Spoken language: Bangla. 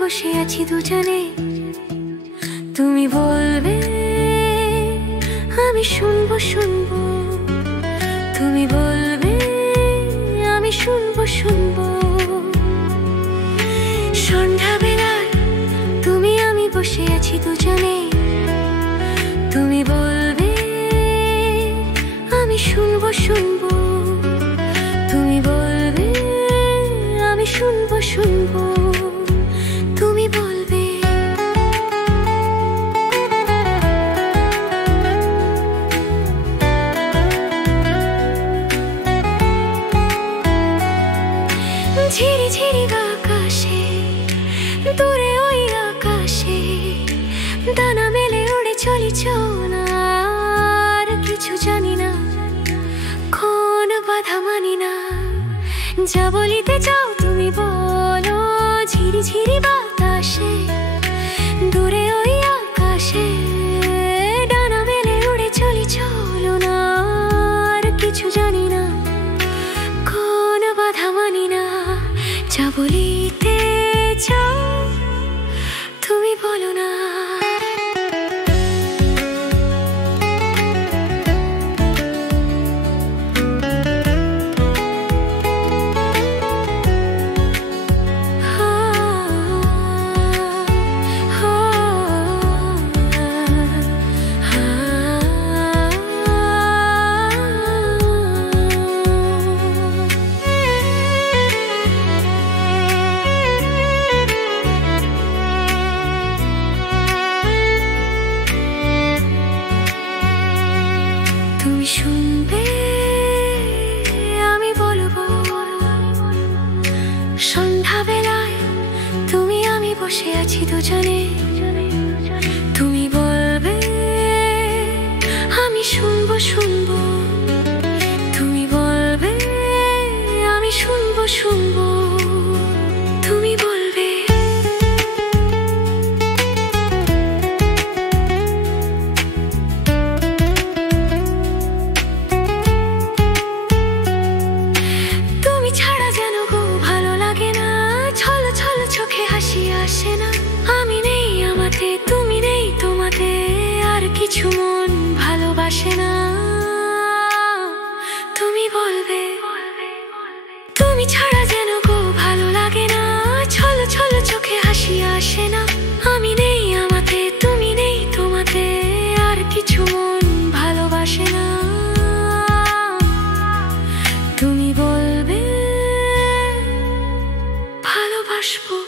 বসে আছি দুজনে, তুমি বলবে আমি শুনবো শুনবো, তুমি বলবে আমি শুনবো শুনবো। সন্ধ্যাবেলায় তুমি আমি বসে আছি দুজনে, তুমি বলবে আমি শুনবো শুনবো, তুমি বলবে আমি শুনবো শুনবো। তুমি বলবে ঝিরি ঝিরি আকাশে, দূরে ওই আকাশে দানা মেলে উড়ে চলিছ না, আর কিছু জানি না, কোন বাধা মানি না। যা বলিতে চাও তুমি বলো, ঝিরি ঝিরি বাতাসে, দূরে ওই আকাশে ডানা মেলে উড়ে চলি চলো না, আর কিছু জানি না, কোন বাধা মানি না। যা বলিতে চাও তুমি বলো না। তুমি শুনবে আমি বলবো, সন্ধ্যাবেলায় তুমি আমি বসে আছি দুজনে, তুমি বলবে আমি শুনবো শুনবো, তুমি বলবে আমি শুনবো শুনবো। তুমি বলবে আসে না, আমি নেই আমাতে, তুমি নেই তোমাতে, আর কিছু মন ভালোবাসে না। তুমি বলবে তুমি ছাড়া যেন গো ভালো লাগে না, ছলো ছলো চোখে হাসি আসে না, আমি নেই আমাতে, তুমি নেই তোমাতে, আর কিছু মন ভালোবাসে না। তুমি বলবে ভালোবাসবো।